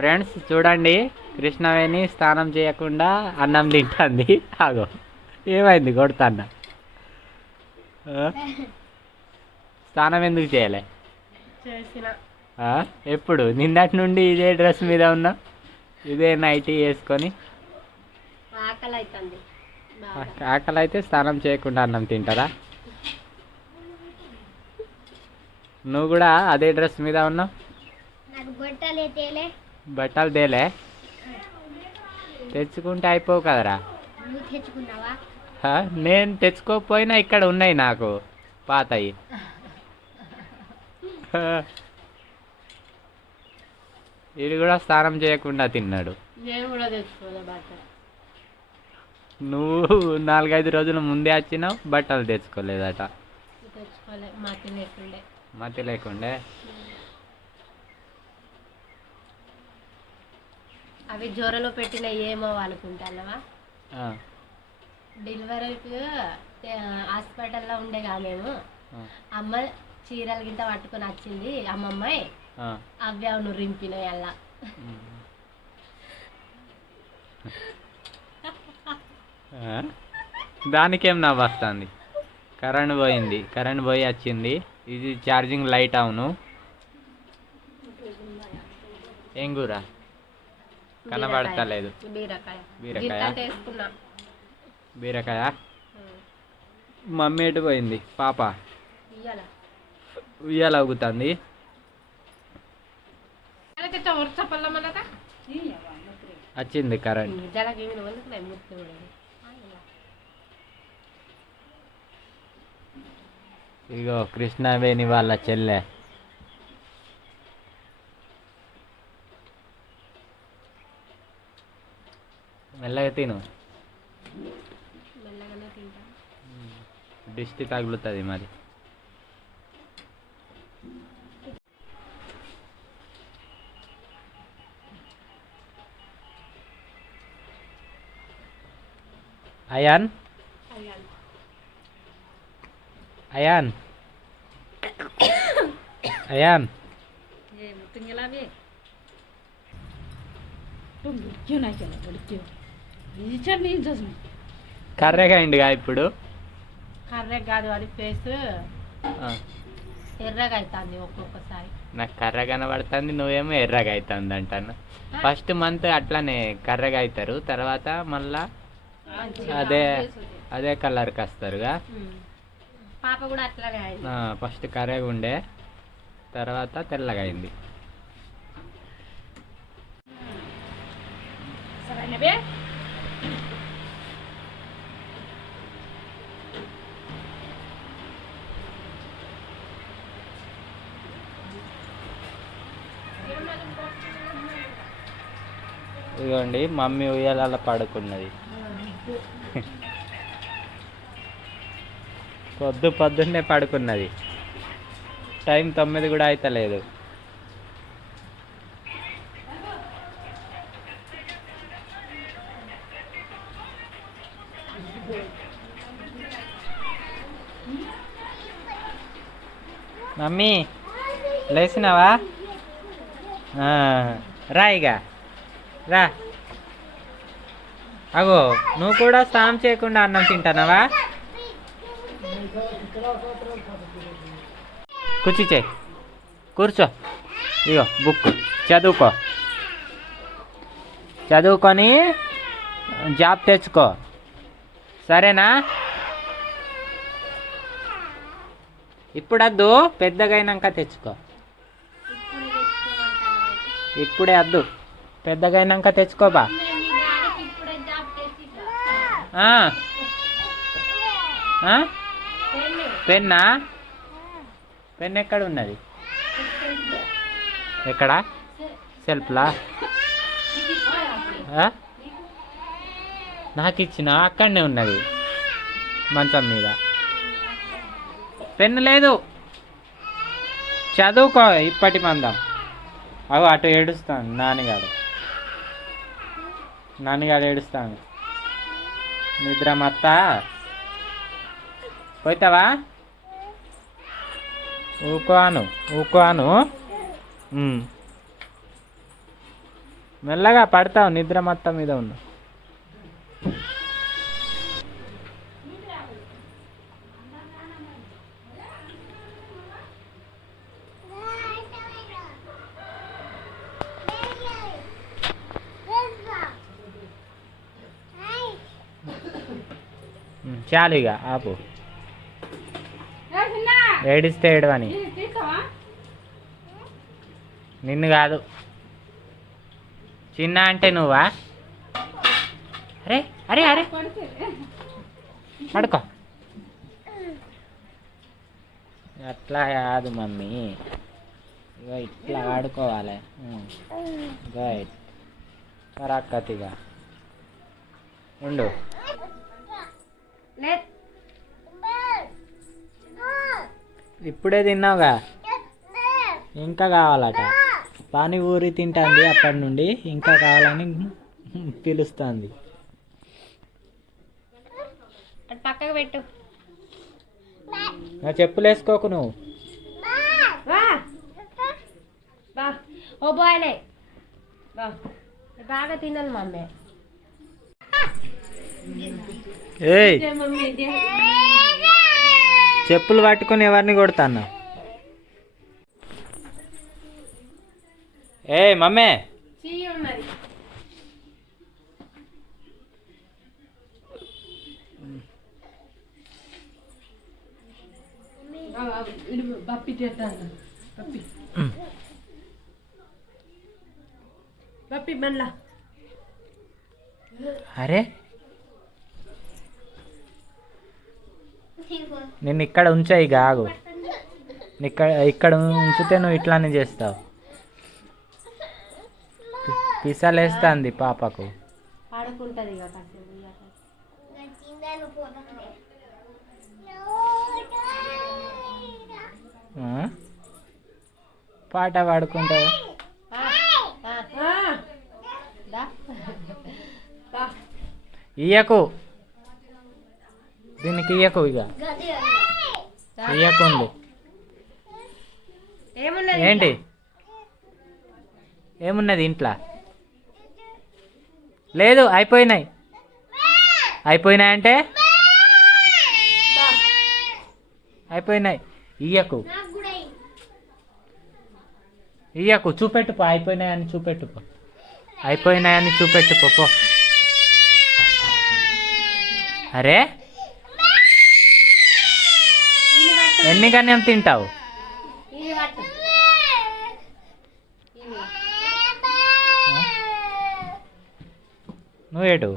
Friends చూడండి. కృష్ణవేణి స్నానం చేయకుండా అన్నం తింటుంది. ఆగో. ఏమైంది? కొడతాన్న? స్నానం ఎందుకు చేయలే? చేసిన. ఆ? ఎప్పుడు? నిన్నటి నుండి ఇదే డ్రెస్ మీద ఉన్నా? ఇదే నైటీ వేసుకొని? ఆకలి అయితే స్నానం చేయకుండా అన్నం తింటారా? నువ్వు కూడా అదే డ్రెస్ మీద ఉన్నావు? నాకు బట్టలు తేలే? తెచ్చుకుంటే అయిపోవు కదరా? నేను తెచ్చుకోకపోయినా ఇక్కడ ఉన్నాయి నాకు పాతయి. వీడు కూడా స్నానం చేయకుండా తిన్నాడు. నువ్వు నాలుగైదు రోజుల ముందే వచ్చినావు బట్టలు తెచ్చుకోలేదట. మతి లేకుండే. అవి జ్వరలో పెట్టిన ఏమో అనుకుంటానవా డెలివరీకి హాస్పిటల్లో ఉండేగా మేము. ఆ, అమ్మ చీరలు గింట పట్టుకొని వచ్చింది అమ్మమ్మాయి. అవి అవును రింపినాయి అలా? దానికేం నవ్వు వస్తుంది? కరెంట్ పోయింది కరెంట్ పోయి వచ్చింది. ఇది ఛార్జింగ్ లైట్ అవును. ఏం కూర? కనబడతలేదు బీరకాయ. బీరకాయ? మమ్మీ ఎటు పోయింది? పాప? ఉయ్యాల. పల్లమన్నట వచ్చింది కరెంట్. ఇగో కృష్ణవేణి వాళ్ళ చెల్లె. మెల్లగా తిను మెల్లగానే తింటా దిష్టి తగులుతుంది మరి అయాన్ అయ్యాలి అయాన్ అయాన్ తుంగలావి కర్రెగా అయిందిగా ఇప్పుడు? కర్రె కాదు అది ఫేస్ ఎర్రగా అవుతుంది ఒక్కొక్కసారి. నాకు కర్ర కనబడుతుంది నువ్వేమో ఎర్రగా అవుతుంది అంటాను? ఫస్ట్ మంత్ అట్లానే కర్రగా అవుతారు తర్వాత మళ్ళా అదే అదే కలర్కి వస్తారుగా. పాప కూడా అట్లానే ఫస్ట్ కర్రగా ఉండే తర్వాత తెల్లగా అయింది. సరేనవే ఇదిగోండి మమ్మీ ఉయ్యాల పడుకున్నది. పొద్దు పొద్దున్నే పడుకున్నది. టైం తొమ్మిది కూడా అవుతలేదు మమ్మీ లేచినావా? రాయిగా రా. అగో నువ్వు కూడా స్నానం చేయకుండా అన్నం తింటానవా? కూర్చి చేయి. కూర్చో. ఇగో బుక్. చదువుకో. చదువుకొని జాబ్ తెచ్చుకో. సరేనా? ఇప్పుడు వద్దు పెద్దగైనాక తెచ్చుకో. ఇప్పుడే వద్దు పెద్దగా అయినాక తెచ్చుకోబా. పెన్నా? పెన్ ఎక్కడ ఉన్నది? ఎక్కడ? సెల్ఫ్లా? నాకు ఇచ్చిన అక్కడనే ఉన్నది మంచం మీద. పెన్ను లేదు. చదువుకో ఇప్పటి మందం. అవు అటు ఏడుస్తాను నాన్నగారు నాన్నగాడు ఏడుస్తాను నిద్ర మత్త? పోతావా ఊకోను ఊకోను. మెల్లగా పడతావు నిద్ర మత్త మీద ఉన్నా చాలు ఇక ఆపు ఏడిస్తే ఏడవని నిన్ను కాదు. చిన్న అంటే నువ్వా? అరే అరే అరే. పడుకో. అట్లా కాదు మమ్మీ. ఇగో ఇట్లా ఆడుకోవాలి. గైడ్ కరాక్కతిగా ఉండు. లేదు ఇప్పుడే తిన్నావుగా? ఇంకా కావాలట? పానీపూరి తింటాంది అప్పటి నుండి ఇంకా కావాలని పిలుస్తుంది. పక్కకు పెట్టు. నా చెప్పులు వేసుకోకు నువ్వు. ఓ బాయ్లే బా. బాగా తినాలి మమ్మీ. ఏయ్. చెప్పులు పట్టుకొని ఎవరిని కొడతాను ఏయ్ మమ్మే. బప్పి మళ్ళా అరే నిన్ను ఇక్కడ ఉంచా ఇక ఆగు. ఇక్కడ ఇక్కడ ఉంచితే నువ్వు ఇట్లానే చేస్తావు. పిసలేస్తుంది పాపకు? పాట పాడుకుంటావా. ఇయ్యకు. దీనికి ఇయ్యకు ఇక. ఇయ్యకుంది. ఏంటి? ఏమున్నది ఇంట్లో? లేదు అయిపోయినాయి. అయిపోయినాయి అంటే? దా. అయిపోయినాయి. ఇయ్యకు. ఇయ్యకు చూపెట్టు పో అయిపోయినాయని చూపెట్టు పో అయిపోయినాయని చూపెట్టు పో పో. అరే ఇది పట్టు ఎన్ని గణ్యం తింటావు. నువ్వు ఏటు